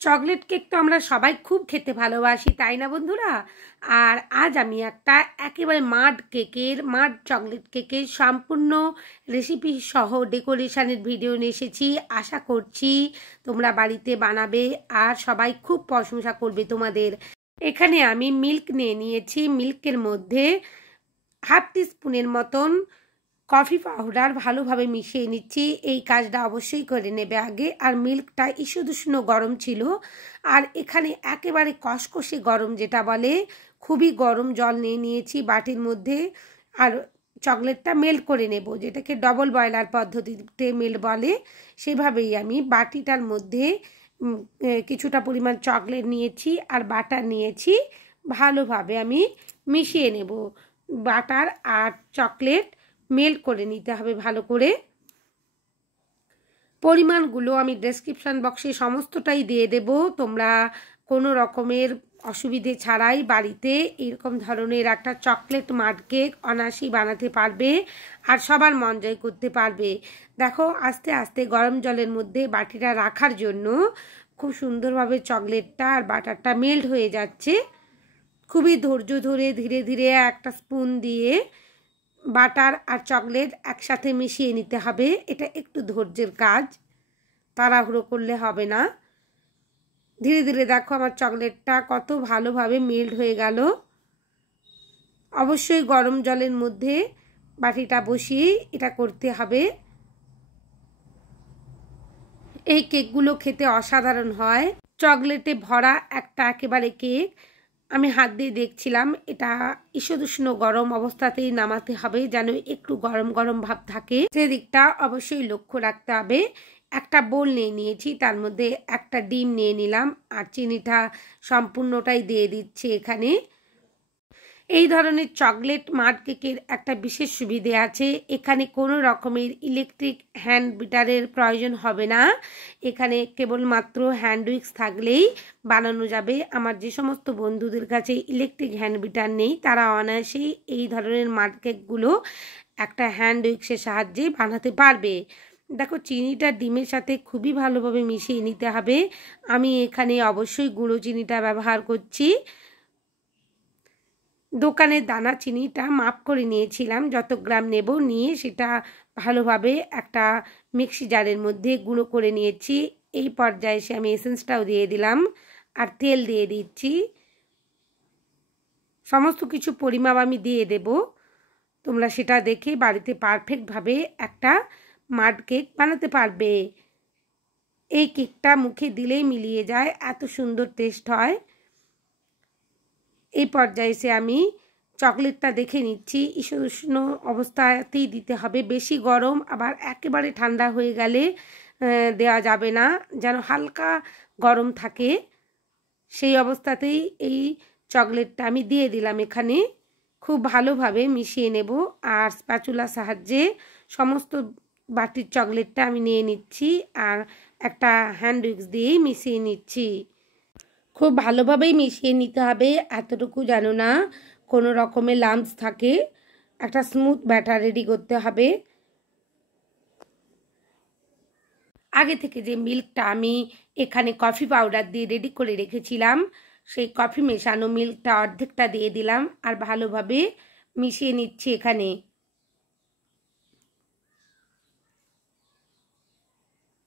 Chocolate cake তো আমরা সবাই খুব খেতে ভালোবাসি, তাই না বন্ধুরা? আর আজ আমি একটা একেবারে মাড চকলেট কেকের সম্পূর্ণ রেসিপি সহ ডেকোরেশনের ভিডিও নিয়ে এসেছি। আশা করছি তোমরা বাড়িতে বানাবে আর সবাই খুব প্রশংসা করবে তোমাদের। এখানে আমি মিল্ক নিয়ে নিয়েছি। মিল্কের মধ্যে হাফ টিস্পুনের মতন কফি পাউডার ভালোভাবে মিশিয়ে নিচ্ছি। এই কাজটা অবশ্যই করে নেবে আগে। আর মিল্কটা ঈষদুষ্ণ গরম ছিল, আর এখানে একেবারে কষকষে গরম যেটা বলে, খুবই গরম জল নিয়ে নিয়েছি বাটির মধ্যে। আর চকলেটটা মেল্ট করে নেব, যেটাকে ডবল বয়লার পদ্ধতিতে মেল্ট বলে, সেভাবেই আমি বাটিটার মধ্যে কিছুটা পরিমাণ চকলেট নিয়েছি আর বাটার নিয়েছি। ভালোভাবে আমি মিশিয়ে নেব। বাটার আর চকলেট মেল্ট করে নিতে হবে ভালো করে। পরিমাণগুলো আমি ডেসক্রিপশন বক্সে সমস্তটাই দিয়ে দেব। তোমরা কোনো রকমের অসুবিধে ছাড়াই বাড়িতে এরকম ধরনের একটা চকলেট মাড কেক অনায়াসেই বানাতে পারবে আর সবার মন জয় করতে পারবে। দেখো, আস্তে আস্তে গরম জলের মধ্যে বাটিটা রাখার জন্য খুব সুন্দরভাবে চকলেটটা আর বাটারটা মেল্ট হয়ে যাচ্ছে। খুবই ধৈর্য ধরে ধীরে ধীরে একটা স্পুন দিয়ে বাটার আর চকলেট একসাথে মিশিয়ে নিতে হবে। এটা একটু ধৈর্যের কাজ, তাড়াহুড়ো করলে হবে না। ধীরে ধীরে দেখো আমার চকলেটটা কত ভালোভাবে মেল্ট হয়ে গেল। অবশ্যই গরম জলের মধ্যে বাটিটা বসিয়ে এটা করতে হবে। এই কেকগুলো খেতে অসাধারণ হয়। চকলেটে ভরা একটা একেবারে কেক। আমি হাত দিয়ে দেখছিলাম, এটা ঈষদুষ্ণ গরম অবস্থাতেই নামাতে হবে, যেন একটু গরম গরম ভাব থাকে, সেদিকটা অবশ্যই লক্ষ্য রাখতে হবে। একটা বোল নিয়ে নিয়েছি, তার মধ্যে একটা ডিম নিয়ে নিলাম আর চিনিটা সম্পূর্ণটাই দিয়ে দিচ্ছি এখানে। এই ধরনের চকলেট মাড কেকের একটা বিশেষ সুবিধে আছে, এখানে কোনো রকমের ইলেকট্রিক হ্যান্ড বিটারের প্রয়োজন হবে না। এখানে কেবলমাত্র হ্যান্ড উইক্স থাকলেই বানানো যাবে। আমার যে সমস্ত বন্ধুদের কাছে ইলেকট্রিক হ্যান্ড বিটার নেই, তারা অনায়াসেই এই ধরনের মাড কেকগুলো একটা হ্যান্ড উইক্সের সাহায্যে বানাতে পারবে। দেখো, চিনিটা ডিমের সাথে খুবই ভালোভাবে মিশিয়ে নিতে হবে। আমি এখানে অবশ্যই গুঁড়ো চিনিটা ব্যবহার করছি। দোকানের দানা চিনিটা মাপ করে নিয়েছিলাম, যত গ্রাম নেব, নিয়ে সেটা ভালোভাবে একটা মিক্সি জারের মধ্যে গুঁড়ো করে নিয়েছি। এই পর্যায়ে এসে আমি এসেন্সটাও দিয়ে দিলাম আর তেল দিয়ে দিচ্ছি। সমস্ত কিছু পরিমাপ আমি দিয়ে দেব, তোমরা সেটা দেখে বাড়িতে পারফেক্টভাবে একটা মাড কেক বানাতে পারবে। এই কেকটা মুখে দিলেই মিলিয়ে যায়, এত সুন্দর টেস্ট হয়। এই পর্যায়ে এসে আমি চকলেটটা দেখে নিচ্ছি। ঈষদুষ্ণ অবস্থাতেই দিতে হবে, বেশি গরম আবার একেবারে ঠান্ডা হয়ে গেলে দেওয়া যাবে না, যেন হালকা গরম থাকে। সেই অবস্থাতেই এই চকলেটটা আমি দিয়ে দিলাম এখানে। খুব ভালোভাবে মিশিয়ে নেব আর স্প্যাচুলার সাহায্যে সমস্ত বাটির চকলেটটা আমি নিয়ে নিচ্ছি আর একটা হ্যান্ড উইক্স দিয়েই মিশিয়ে নিচ্ছি। খুব ভালোভাবেই মিশিয়ে নিতে হবে, এতটুকু যেন না কোনো রকমের লাম্পস থাকে। একটা স্মুথ ব্যাটার রেডি করতে হবে। আগে থেকে যে মিল্কটা আমি এখানে কফি পাউডার দিয়ে রেডি করে রেখেছিলাম, সেই কফি মেশানো মিল্কটা অর্ধেকটা দিয়ে দিলাম আর ভালোভাবে মিশিয়ে নিচ্ছি এখানে।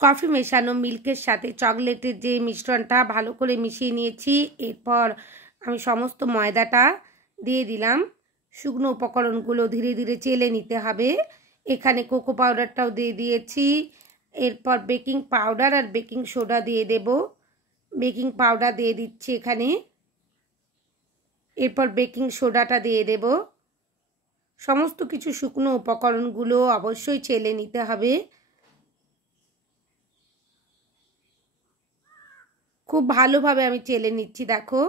কফি মেশানো মিল্কের সাথে চকলেটের যে মিশ্রণটা ভালো করে মিশিয়ে নিয়েছি। এরপর আমি সমস্ত ময়দাটা দিয়ে দিলাম। শুকনো উপকরণগুলো ধীরে ধীরে চেলে নিতে হবে। এখানে কোকো পাউডারটাও দিয়ে দিয়েছি। এরপর বেকিং পাউডার আর বেকিং সোডা দিয়ে দেব। বেকিং পাউডার দিয়ে দিচ্ছি এখানে। এরপর বেকিং সোডাটা দিয়ে দেব। সমস্ত কিছু শুকনো উপকরণগুলো অবশ্যই চেলে নিতে হবে। খুব ভালোভাবে আমি চেলে নিচ্ছি, দেখো।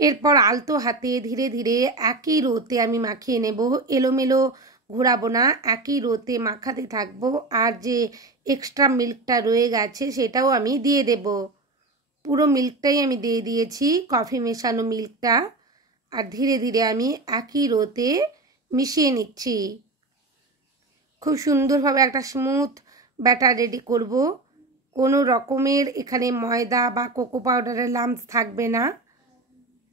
এরপর আলতো হাতে ধীরে ধীরে একই রোতে আমি মাখিয়ে নেব। এলোমেলো ঘোরাবো না, একই রোতে মাখাতে থাকবো। আর যে এক্সট্রা মিল্কটা রয়ে গেছে সেটাও আমি দিয়ে দেব। পুরো মিল্কটাই আমি দিয়ে দিয়েছি, কফি মেশানো মিল্কটা। আর ধীরে ধীরে আমি একই রোতে মিশিয়ে নিচ্ছি। খুব সুন্দরভাবে একটা স্মুথ ব্যাটার রেডি করব। কোনো রকমের এখানে ময়দা বা কোকো পাউডারের লাম্পস থাকবে না,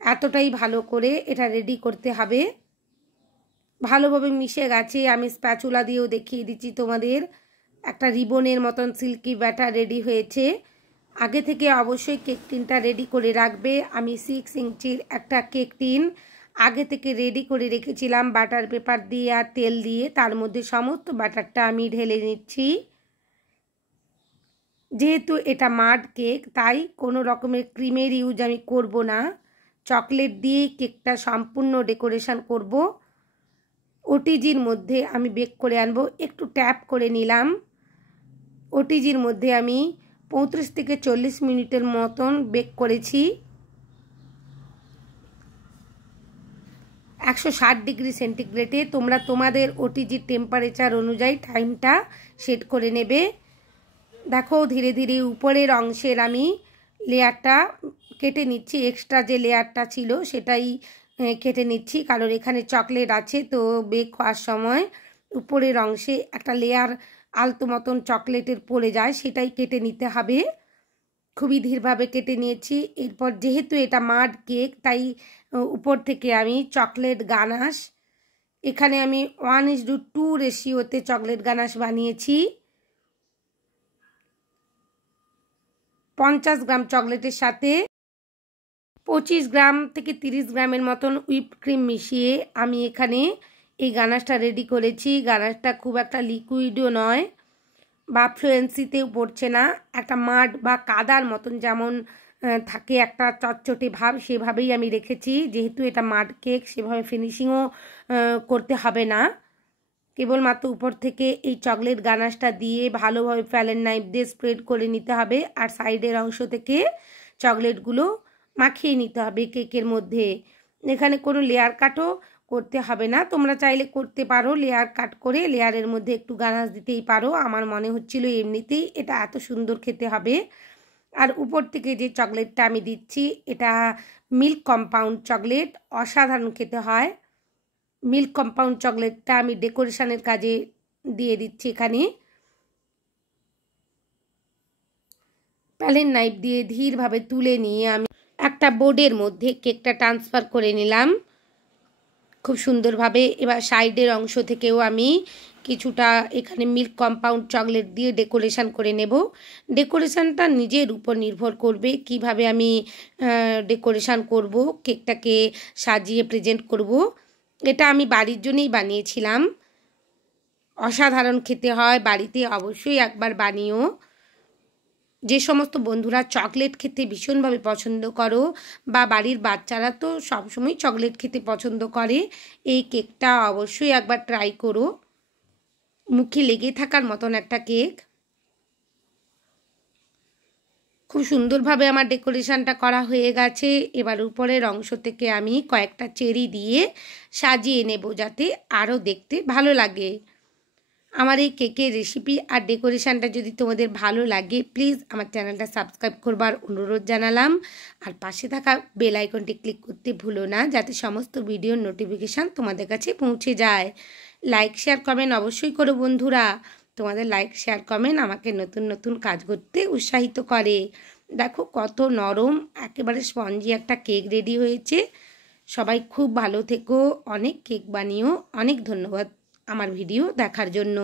এতটাই ভালো করে এটা রেডি করতে হবে। ভালোভাবে মিশে গেছে, আমি স্প্যাচুলা দিয়েও দেখিয়ে দিচ্ছি তোমাদের। একটা রিবনের মতন সিল্কি ব্যাটার রেডি হয়েছে। আগে থেকে অবশ্যই কেক টিনটা রেডি করে রাখবে। আমি 6 ইঞ্চির একটা কেক টিন আগে থেকে রেডি করে রেখেছিলাম বাটার পেপার দিয়ে আর তেল দিয়ে। তার মধ্যে সমস্ত ব্যাটারটা আমি ঢেলে নিচ্ছি। যেহেতু এটা মাড কেক, তাই কোনো রকমের ক্রিমের ইউজ আমি করব না, চকলেট দিয়েই কেকটা সম্পূর্ণ ডেকোরেশন করব। ওটিজির মধ্যে আমি বেক করে আনবো। একটু ট্যাপ করে নিলাম। ওটিজির মধ্যে আমি 35 থেকে 40 মিনিটের মতন বেক করেছি। 160 ডিগ্রি সেন্টিগ্রেডে তোমরা তোমাদের ওটিজির টেম্পারেচার অনুযায়ী টাইমটা সেট করে নেবে। দেখো ধীরে ধীরে উপরের অংশের আমি লেয়ারটা কেটে নিচ্ছি। এক্সট্রা যে লেয়ারটা ছিল সেটাই কেটে নিচ্ছি, কারণ এখানে চকলেট আছে, তো বেক হওয়ার সময় উপরের অংশে একটা লেয়ার আলতো মতন চকলেটের পড়ে যায়, সেটাই কেটে নিতে হবে। খুবই ধীরভাবে কেটে নিয়েছি। এরপর যেহেতু এটা মাড কেক, তাই উপর থেকে আমি চকলেট গানাশ, এখানে আমি 1:2 রেশিওতে চকলেট গানাশ বানিয়েছি। 50 গ্রাম চকলেটের সাথে 25 গ্রাম থেকে 30 গ্রামের মতন হুইপ ক্রিম মিশিয়ে আমি এখানে এই গানাশটা রেডি করেছি। গানাশটা খুব একটা লিকুইডও নয় বা ফ্লুয়েন্সিতেও পড়ছে না, একটা মাড বা কাদার মতন যেমন থাকে একটা চটচটে ভাব, সেভাবেই আমি রেখেছি। যেহেতু এটা মাড কেক, সেভাবে ফিনিশিংও করতে হবে না, কেবলমাত্র উপর থেকে এই চকলেট গানাশটা দিয়ে ভালোভাবে ফ্যালেন নাইফ দিয়ে স্প্রেড করে নিতে হবে, আর সাইডের অংশ থেকে চকলেটগুলো মাখিয়ে নিতে হবে কেকের মধ্যে। এখানে কোনো লেয়ার কাটও করতে হবে না, তোমরা চাইলে করতে পারো লেয়ার কাট করে, লেয়ারের মধ্যে একটু গানাশ দিতেই পারো। আমার মনে হচ্ছিল এমনিতেই এটা এত সুন্দর খেতে হবে। আর উপর থেকে যে চকলেটটা আমি দিচ্ছি, এটা মিল্ক কম্পাউন্ড চকলেট, অসাধারণ খেতে হয়। মিল্ক কম্পাউন্ড চকলেটটা আমি ডেকোরেশনের কাজে দিয়ে দিচ্ছি। এখানে প্যালেন নাইফ দিয়ে ধীরভাবে তুলে নিয়ে আমি একটা বোর্ডের মধ্যে কেকটা ট্রান্সফার করে নিলাম খুব সুন্দরভাবে। এবার সাইডের অংশ থেকেও আমি কিছুটা এখানে মিল্ক কম্পাউন্ড চকলেট দিয়ে ডেকোরেশন করে নেব। ডেকোরেশনটা নিজের উপর নির্ভর করবে কিভাবে আমি ডেকোরেশন করব, কেকটাকে সাজিয়ে প্রেজেন্ট করব। এটা আমি বাড়ির জন্যই বানিয়েছিলাম, অসাধারণ খেতে হয়। বাড়িতে অবশ্যই একবার বানিও। যে সমস্ত বন্ধুরা চকলেট খেতে ভীষণভাবে পছন্দ করো, বা বাড়ির বাচ্চারা তো সবসময় চকলেট খেতে পছন্দ করে, এই কেকটা অবশ্যই একবার ট্রাই করো। মুখে লেগে থাকার মতন একটা কেক। খুব সুন্দরভাবে আমার ডেকোরেশনটা করা হয়ে গেছে। এবার উপরের অংশ থেকে আমি কয়েকটা চেরি দিয়ে সাজিয়ে নেব, যাতে আরও দেখতে ভালো লাগে। আমার এই কেকের রেসিপি আর ডেকোরেশনটা যদি তোমাদের ভালো লাগে, প্লিজ আমার চ্যানেলটা সাবস্ক্রাইব করবার অনুরোধ জানালাম। আর পাশে থাকা বেল আইকনটি ক্লিক করতে ভুলো না, যাতে সমস্ত ভিডিওর নোটিফিকেশান তোমাদের কাছে পৌঁছে যায়। লাইক শেয়ার কমেন্ট অবশ্যই করো বন্ধুরা। তোমাদের লাইক শেয়ার কমেন্ট আমাকে নতুন নতুন কাজ করতে উৎসাহিত করে। দেখো কত নরম, একেবারে স্পঞ্জি একটা কেক রেডি হয়েছে। সবাই খুব ভালো থেকো, অনেক কেক বানিও। অনেক ধন্যবাদ আমার ভিডিও দেখার জন্য।